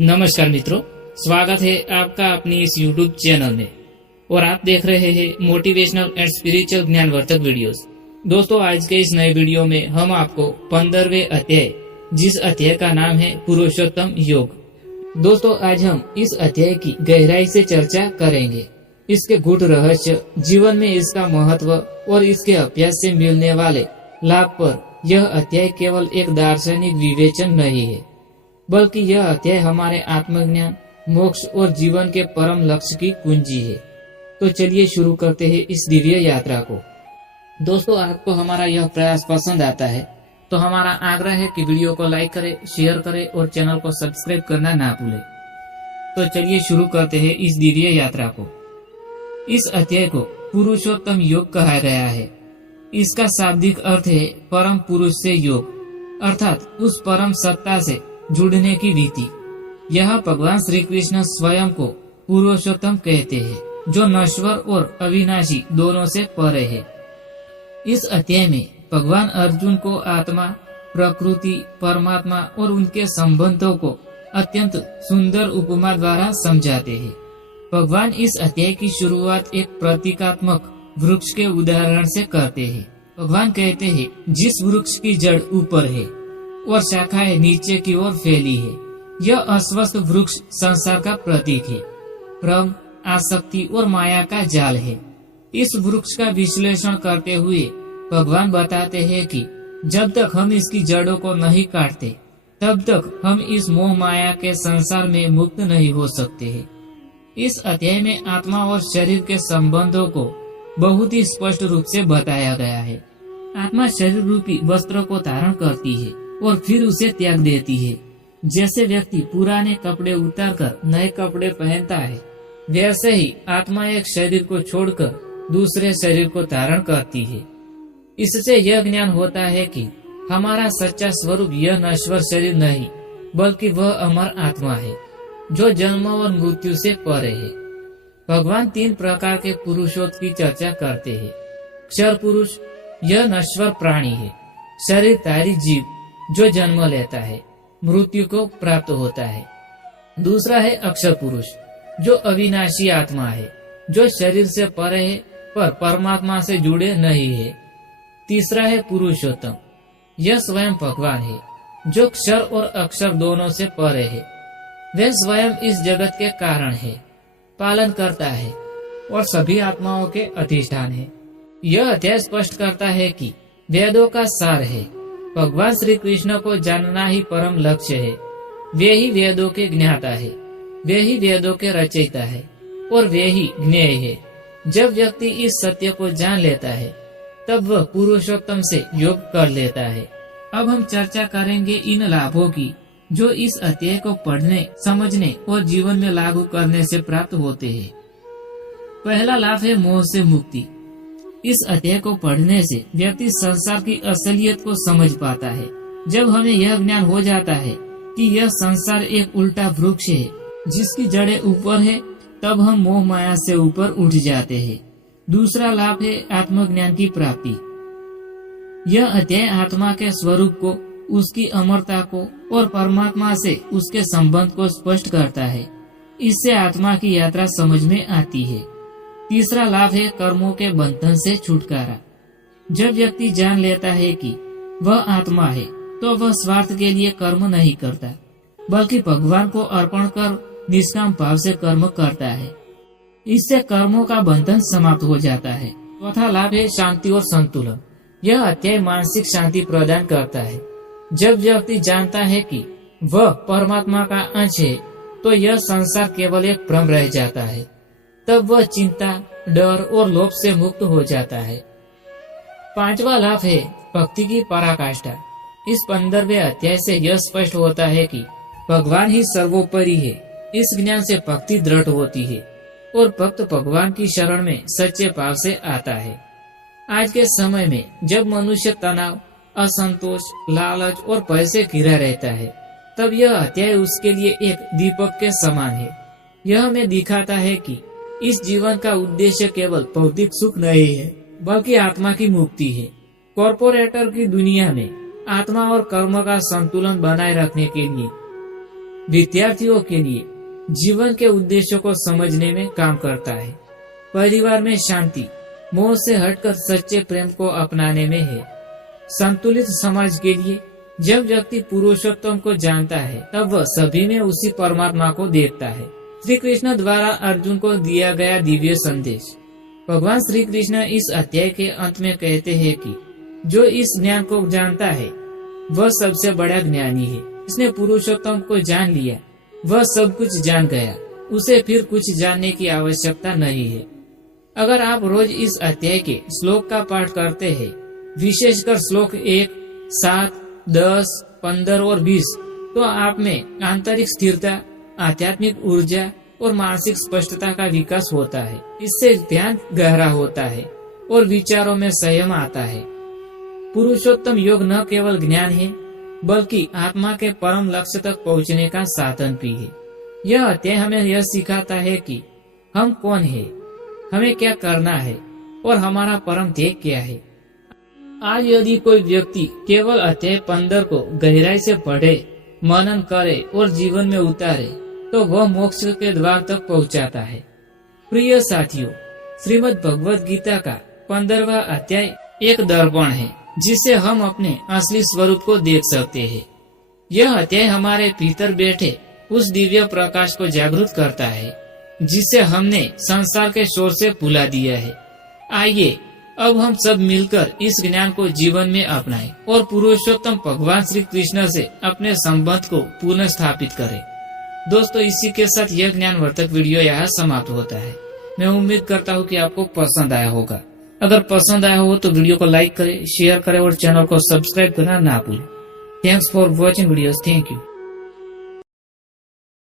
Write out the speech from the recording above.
नमस्कार मित्रों, स्वागत है आपका अपनी इस YouTube चैनल में और आप देख रहे हैं मोटिवेशनल एंड स्पिरिचुअल ज्ञानवर्धक वीडियोस। दोस्तों, आज के इस नए वीडियो में हम आपको 15वें अध्याय, जिस अध्याय का नाम है पुरुषोत्तम योग। दोस्तों, आज हम इस अध्याय की गहराई से चर्चा करेंगे, इसके गूढ़ रहस्य, जीवन में इसका महत्व और इसके अभ्यास से मिलने वाले लाभ पर। यह अध्याय केवल एक दार्शनिक विवेचन नहीं है, बल्कि यह अध्याय हमारे आत्मज्ञान, मोक्ष और जीवन के परम लक्ष्य की कुंजी है। तो चलिए शुरू करते हैं इस दिव्य यात्रा को। दोस्तों, आपको हमारा यह प्रयास पसंद आता है तो हमारा आग्रह है कि वीडियो को लाइक करें, शेयर करें और चैनल को सब्सक्राइब करना ना भूलें। तो चलिए शुरू करते हैं इस दिव्य यात्रा को। इस अध्याय को पुरुषोत्तम योग कहा गया है। इसका शाब्दिक अर्थ है परम पुरुष से योग, अर्थात उस परम सत्ता से जुड़ने की रीति। यह भगवान श्री कृष्ण स्वयं को पुरुषोत्तम कहते हैं, जो नश्वर और अविनाशी दोनों से परे है। इस अध्याय में भगवान अर्जुन को आत्मा, प्रकृति, परमात्मा और उनके संबंधों को अत्यंत सुंदर उपमा द्वारा समझाते हैं। भगवान इस अध्याय की शुरुआत एक प्रतीकात्मक वृक्ष के उदाहरण से करते हैं। भगवान कहते हैं, जिस वृक्ष की जड़ ऊपर है और शाखाएं नीचे की ओर फैली है, यह अस्वस्थ वृक्ष संसार का प्रतीक है, भ्रम, आसक्ति और माया का जाल है। इस वृक्ष का विश्लेषण करते हुए भगवान बताते हैं कि जब तक हम इसकी जड़ों को नहीं काटते, तब तक हम इस मोह माया के संसार में मुक्त नहीं हो सकते हैं। इस अध्याय में आत्मा और शरीर के संबंधों को बहुत ही स्पष्ट रूप से बताया गया है। आत्मा शरीर रूपी वस्त्र को धारण करती है और फिर उसे त्याग देती है। जैसे व्यक्ति पुराने कपड़े उतारकर नए कपड़े पहनता है, वैसे ही आत्मा एक शरीर को छोड़कर दूसरे शरीर को धारण करती है। इससे यह ज्ञान होता है कि हमारा सच्चा स्वरूप यह नश्वर शरीर नहीं, बल्कि वह अमर आत्मा है, जो जन्म और मृत्यु से परे है। भगवान 3 प्रकार के पुरुषों की चर्चा करते हैं। क्षर पुरुष, यह नश्वर प्राणी है, शरीरधारी जीव जो जन्म लेता है, मृत्यु को प्राप्त होता है। दूसरा है अक्षर पुरुष, जो अविनाशी आत्मा है, जो शरीर से परे है पर परमात्मा से जुड़े नहीं है। तीसरा है पुरुषोत्तम, यह स्वयं भगवान है, जो क्षर और अक्षर दोनों से परे है। वह स्वयं इस जगत के कारण है, पालन करता है और सभी आत्माओं के अधिष्ठान है। यह अध्याय स्पष्ट करता है कि वेदों का सार है। भगवान श्री कृष्ण को जानना ही परम लक्ष्य है। वे ही वेदों के ज्ञाता है, वे ही वेदों के रचयिता है और वे ही ज्ञेय है। जब व्यक्ति इस सत्य को जान लेता है, तब वह पुरुषोत्तम से योग कर लेता है। अब हम चर्चा करेंगे इन लाभों की, जो इस अध्याय को पढ़ने, समझने और जीवन में लागू करने से प्राप्त होते हैं। पहला लाभ है मोह से मुक्ति। इस अध्याय को पढ़ने से व्यक्ति संसार की असलियत को समझ पाता है। जब हमें यह ज्ञान हो जाता है कि यह संसार एक उल्टा वृक्ष है, जिसकी जड़ें ऊपर है, तब हम मोह माया से ऊपर उठ जाते हैं। दूसरा लाभ है आत्मज्ञान की प्राप्ति। यह अध्याय आत्मा के स्वरूप को, उसकी अमरता को और परमात्मा से उसके संबंध को स्पष्ट करता है। इससे आत्मा की यात्रा समझ में आती है। तीसरा लाभ है कर्मों के बंधन से छुटकारा। जब व्यक्ति जान लेता है कि वह आत्मा है, तो वह स्वार्थ के लिए कर्म नहीं करता, बल्कि भगवान को अर्पण कर निष्काम भाव से कर्म करता है। इससे कर्मों का बंधन समाप्त हो जाता है। चौथा लाभ है शांति और संतुलन। यह अध्याय मानसिक शांति प्रदान करता है। जब व्यक्ति जानता है कि वह परमात्मा का अंश है, तो यह संसार केवल एक भ्रम रह जाता है। तब वह चिंता, डर और लोभ से मुक्त हो जाता है। पांचवा लाभ है भक्ति की पराकाष्ठा। इस 15वें अध्याय से यह स्पष्ट होता है कि भगवान ही सर्वोपरि है। इस ज्ञान से भक्ति दृढ़ होती है और भक्त भगवान की शरण में सच्चे भाव से आता है। आज के समय में जब मनुष्य तनाव, असंतोष, लालच और भय से घिरा रहता है, तब यह अध्याय उसके लिए एक दीपक के समान है। यह हमें दिखाता है कि इस जीवन का उद्देश्य केवल भौतिक सुख नहीं है, बल्कि आत्मा की मुक्ति है। कॉर्पोरेटर की दुनिया में आत्मा और कर्म का संतुलन बनाए रखने के लिए विद्यार्थियों के लिए जीवन के उद्देश्यों को समझने में काम करता है। परिवार में शांति मोह से हटकर सच्चे प्रेम को अपनाने में है। संतुलित समाज के लिए जब व्यक्ति पुरुषोत्तम को जानता है तब वह सभी में उसी परमात्मा को देखता है। श्री कृष्ण द्वारा अर्जुन को दिया गया दिव्य संदेश। भगवान श्री कृष्ण इस अध्याय के अंत में कहते हैं कि जो इस ज्ञान को जानता है वह सबसे बड़ा ज्ञानी है। इसने पुरुषोत्तम को जान लिया, वह सब कुछ जान गया, उसे फिर कुछ जानने की आवश्यकता नहीं है। अगर आप रोज इस अध्याय के श्लोक का पाठ करते हैं, विशेषकर श्लोक 1, 7, 10, 15 और 20, तो आप में आंतरिक स्थिरता, आध्यात्मिक ऊर्जा और मानसिक स्पष्टता का विकास होता है। इससे ध्यान गहरा होता है और विचारों में संयम आता है। पुरुषोत्तम योग न केवल ज्ञान है बल्कि आत्मा के परम लक्ष्य तक पहुंचने का साधन भी है। यह अध्याय हमें यह सिखाता है कि हम कौन है, हमें क्या करना है और हमारा परम ध्येय क्या है। आज यदि कोई व्यक्ति केवल अध्याय 15 को गहराई से पढ़े, मनन करे और जीवन में उतारे तो वह मोक्ष के द्वार तक पहुंचाता है। प्रिय साथियों, श्रीमद् भगवद गीता का 15वां अध्याय एक दर्पण है जिससे हम अपने असली स्वरूप को देख सकते हैं। यह अध्याय हमारे भीतर बैठे उस दिव्य प्रकाश को जागृत करता है जिसे हमने संसार के शोर से भुला दिया है। आइए अब हम सब मिलकर इस ज्ञान को जीवन में अपनाएं और पुरुषोत्तम भगवान श्री कृष्ण से अपने संबंध को पुनः स्थापित करें। दोस्तों, इसी के साथ यह ज्ञानवर्धक वीडियो यहाँ समाप्त होता है। मैं उम्मीद करता हूँ कि आपको पसंद आया होगा। अगर पसंद आया हो तो वीडियो को लाइक करें, शेयर करें और चैनल को सब्सक्राइब करना ना भूलें। Thanks for watching videos. Thank you.